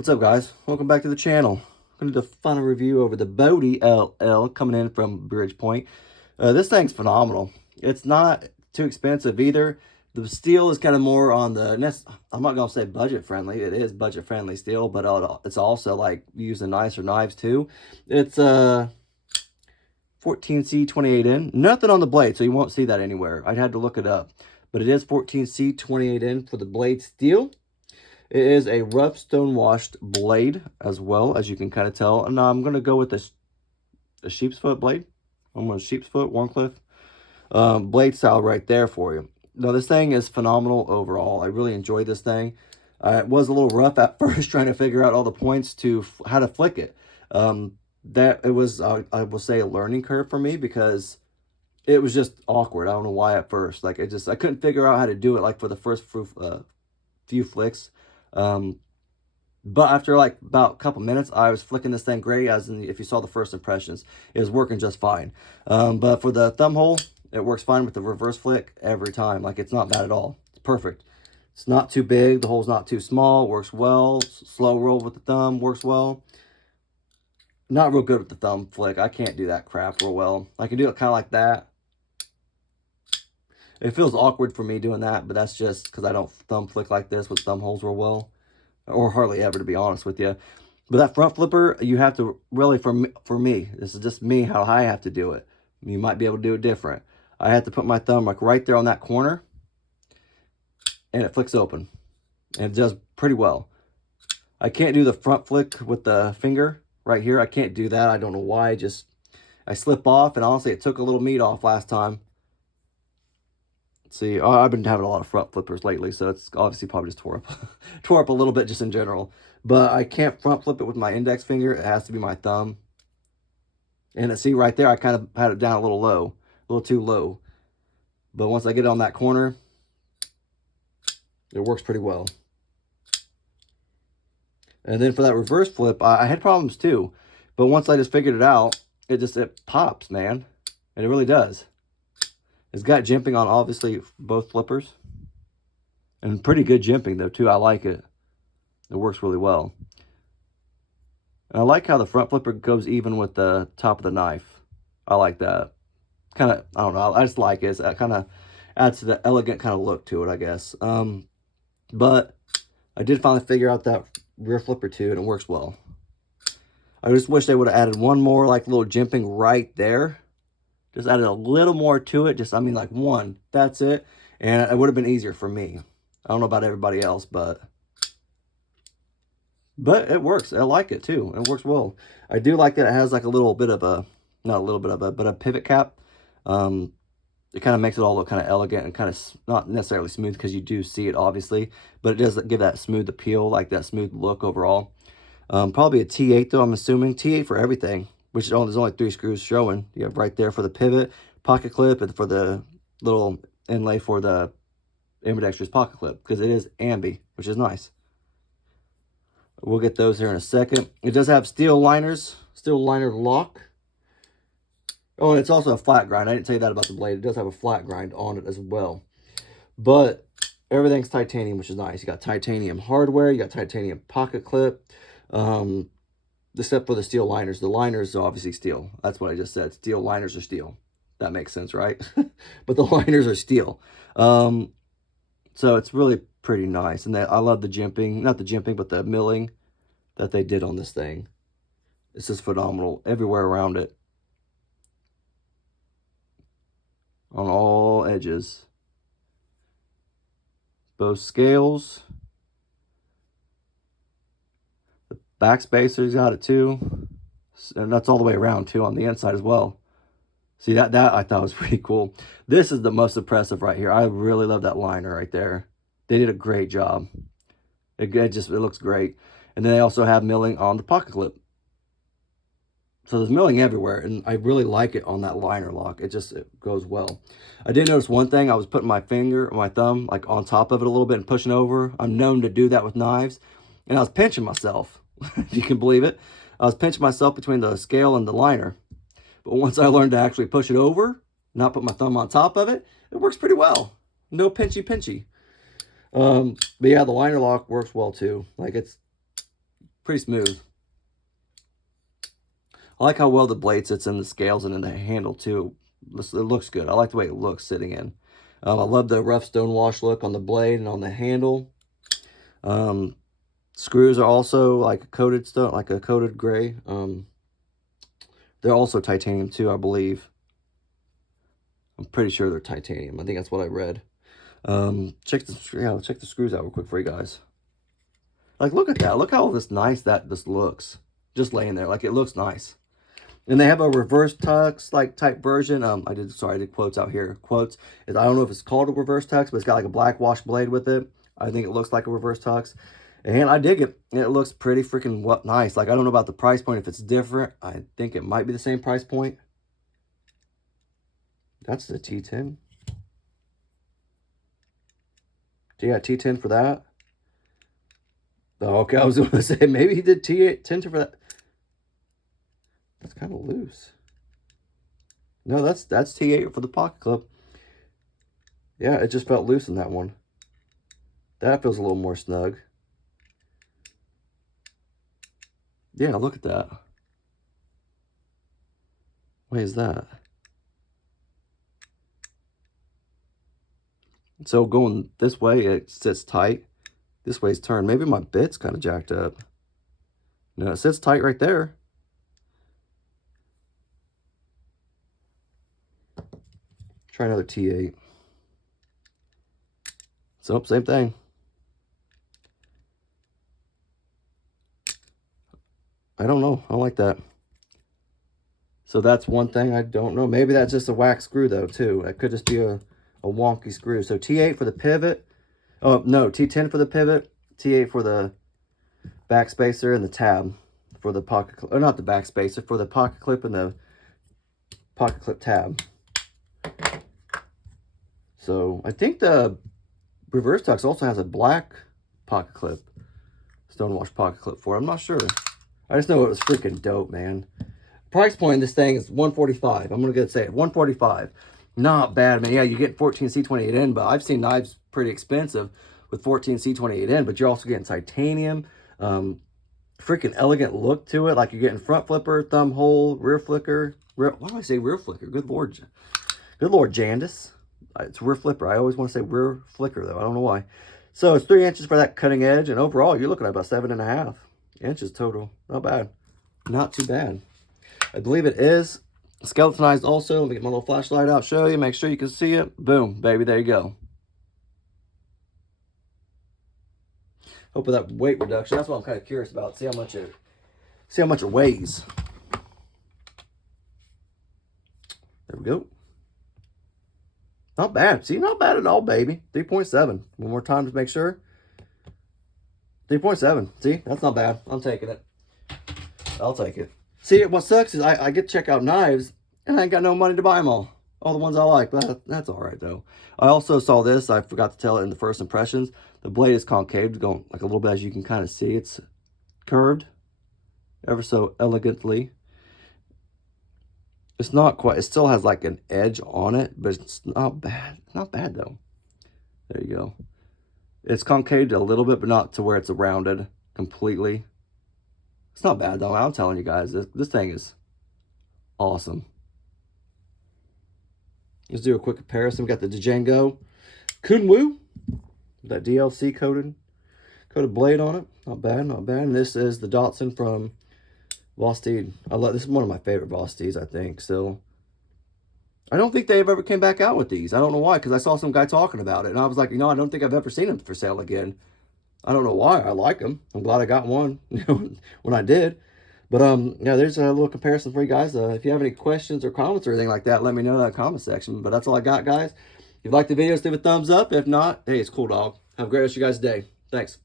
What's up, guys? Welcome back to the channel. I'm going to do the final review over the Bodey LL coming in from Bridgeport. This thing's phenomenal. It's not too expensive either. The steel is kind of more on the, I'm not going to say budget friendly. It is budget friendly steel, but it's also like using nicer knives too. It's 14C 28N. Nothing on the blade, so you won't see that anywhere. I'd had to look it up. But it is 14C 28N for the blade steel. It is a rough stone washed blade as well, as you can kind of tell. And I'm going to go with a sheep's foot blade. Almost sheep's foot, Warncliffe. Blade style right there for you. Now, this thing is phenomenal overall. I really enjoyed this thing. It was a little rough at first trying to figure out all the points to how to flick it. That it was, I will say, a learning curve for me because it was just awkward. I don't know why at first. Like, I couldn't figure out how to do it like for the first few flicks. But after like about a couple minutes, I was flicking this thing great, as in if you saw the first impressions, it was working just fine. But for the thumb hole, it works fine with the reverse flick every time. Like, it's not bad at all. It's perfect. It's not too big. The hole's not too small. Works well. Slow roll with the thumb works well. Not real good with the thumb flick. I can't do that crap real well. I can do it kind of like that. It feels awkward for me doing that, but that's just because I don't thumb flick like this with thumb holes real well. Or hardly ever, to be honest with you. But that front flipper, you have to really, for me, this is just me, how I have to do it. You might be able to do it different. I have to put my thumb like right there on that corner, and it flicks open. And it does pretty well. I can't do the front flick with the finger right here. I can't do that. I don't know why. I slip off, and honestly, it took a little meat off last time. See, I've been having a lot of front flippers lately, so it's obviously probably just tore up a little bit just in general. But I can't front flip it with my index finger. It has to be my thumb. And see right there, I kind of had it down a little low, a little too low. But once I get it on that corner, it works pretty well. And then for that reverse flip, I had problems too. But once I just figured it out, it pops, man. And it really does. It's got jimping on, obviously, both flippers. And pretty good jimping, though, too. I like it. It works really well. And I like how the front flipper goes even with the top of the knife. I like that. Kind of, I don't know. I just like it. It kind of adds to the elegant kind of look to it, I guess. But I did finally figure out that rear flipper, too, and it works well. I just wish they would have added one more, like, little jimping right there. Just added a little more to it. Just, I mean, like one. That's it. And it would have been easier for me. I don't know about everybody else, but it works. I like it, too. It works well. I do like that it has, like, a little bit of a, not a little bit of a, but a pivot cap. It kind of makes it all look kind of elegant and kind of not necessarily smooth because you do see it, obviously. But it does give that smooth appeal, like that smooth look overall. Probably a T8, though, I'm assuming. T8 for everything. Which is there's only 3 screws showing. You have right there for the pivot, pocket clip, and for the little inlay for the ambidextrous pocket clip, because it is ambi, which is nice. We'll get those here in a second. It does have steel liners, steel liner lock. Oh, and it's also a flat grind. I didn't tell you that about the blade. It does have a flat grind on it as well. But everything's titanium, which is nice. You got titanium hardware. You got titanium pocket clip. Except for the steel liners. The liners are obviously steel. That's what I just said. Steel liners are steel. That makes sense, right? But the liners are steel. So it's really pretty nice. And I love the jimping. Not the jimping, but the milling that they did on this thing. It's just phenomenal. Everywhere around it. On all edges. Both scales. Back spacer's got it too, and that's all the way around too on the inside as well. See, that I thought was pretty cool. This is the most impressive right here. I really love that liner right there. They did a great job. It looks great. And then they also have milling on the pocket clip. So there's milling everywhere, and I really like it on that liner lock. It goes well. I did notice one thing. I was putting my finger or my thumb like on top of it a little bit and pushing over. I'm known to do that with knives, and I was pinching myself. If you can believe it. I was pinching myself between the scale and the liner. But once I learned to actually push it over, not put my thumb on top of it, it works pretty well. No pinchy. But yeah, the liner lock works well too. Like, it's pretty smooth. I like how well the blade sits in the scales and in the handle too. It looks good. I like the way it looks sitting in. I love the rough stone wash look on the blade and on the handle. Screws are also like a coated stone, like a coated gray. They're also titanium too, I believe. I'm pretty sure they're titanium. I think that's what I read. Check the screws out real quick for you guys. Like, look at that. Look how this looks. Just laying there. Like, it looks nice. And they have a reverse tux like type version. I did quotes out here. Quotes. I don't know if it's called a reverse tux, but it's got like a black wash blade with it. I think it looks like a reverse tux. And I dig it. It looks pretty freaking nice. Like, I don't know about the price point if it's different. I think it might be the same price point. That's the T10. Yeah, T10 for that. Oh, okay, I was going to say, maybe he did T10 for that. That's kind of loose. No, that's T8 for the pocket clip. Yeah, it just felt loose in that one. That feels a little more snug. Yeah, look at that. What is that? So going this way, it sits tight. This way's turned. Maybe my bit's kind of jacked up. No, it sits tight right there. Try another T8. So, same thing. I don't know. I don't like that. So that's one thing I don't know. Maybe that's just a wax screw though too. It could just be a wonky screw. So T8 for the pivot. Oh, no. T10 for the pivot. T8 for the backspacer and the tab for the pocket clip. Or not the backspacer, for the pocket clip and the pocket clip tab. So I think the reverse tux also has a black pocket clip. Stonewash pocket clip for it. I'm not sure. I just know it was freaking dope, man. Price point of this thing is $145. I'm going to say it. $145. Not bad, man. Yeah, you get 14 C28N, but I've seen knives pretty expensive with 14 C28N, but you're also getting titanium. Freaking elegant look to it. Like you're getting front flipper, thumb hole, rear flicker. Why do I say rear flicker? Good Lord. Good Lord, Jandis. It's rear flipper. I always want to say rear flicker, though. I don't know why. So it's 3 inches for that cutting edge, and overall, you're looking at about 7.5 inches total. Not bad. Not too bad. I believe it is skeletonized also. Let me get my little flashlight out, show you, make sure you can see it. Boom, baby, there you go. Hope with that weight reduction, that's what I'm kind of curious about. See how much it weighs. There we go. Not bad. See, not bad at all, baby. 3.7. One more time to make sure. 3.7. See, that's not bad. I'm taking it. I'll take it. See, what sucks is I get to check out knives, and I ain't got no money to buy them all. All the ones I like, but that's all right, though. I also saw this. I forgot to tell it in the first impressions. The blade is concave, going like a little bit, as you can kind of see. It's curved ever so elegantly. It's not quite, it still has like an edge on it, but it's not bad. Not bad, though. There you go. It's concaved a little bit, but not to where it's rounded completely. It's not bad, though. I'm telling you guys, this thing is awesome. Let's do a quick comparison. We got the Django Kunwu, that DLC coated blade on it. Not bad, not bad. And this is the Datsun from Vosteed. This is one of my favorite Vosteeds, I think. Still, I don't think they've ever came back out with these. I don't know why, because I saw some guy talking about it, and I was like, I don't think I've ever seen them for sale again. I don't know why. I like them. I'm glad I got one when I did. But yeah, there's a little comparison for you guys. If you have any questions or comments or anything like that, let me know in that comment section. But that's all I got, guys. If you like the video, leave a thumbs up. If not, hey, it's cool, dog. Have a great rest of your guys' day. Thanks.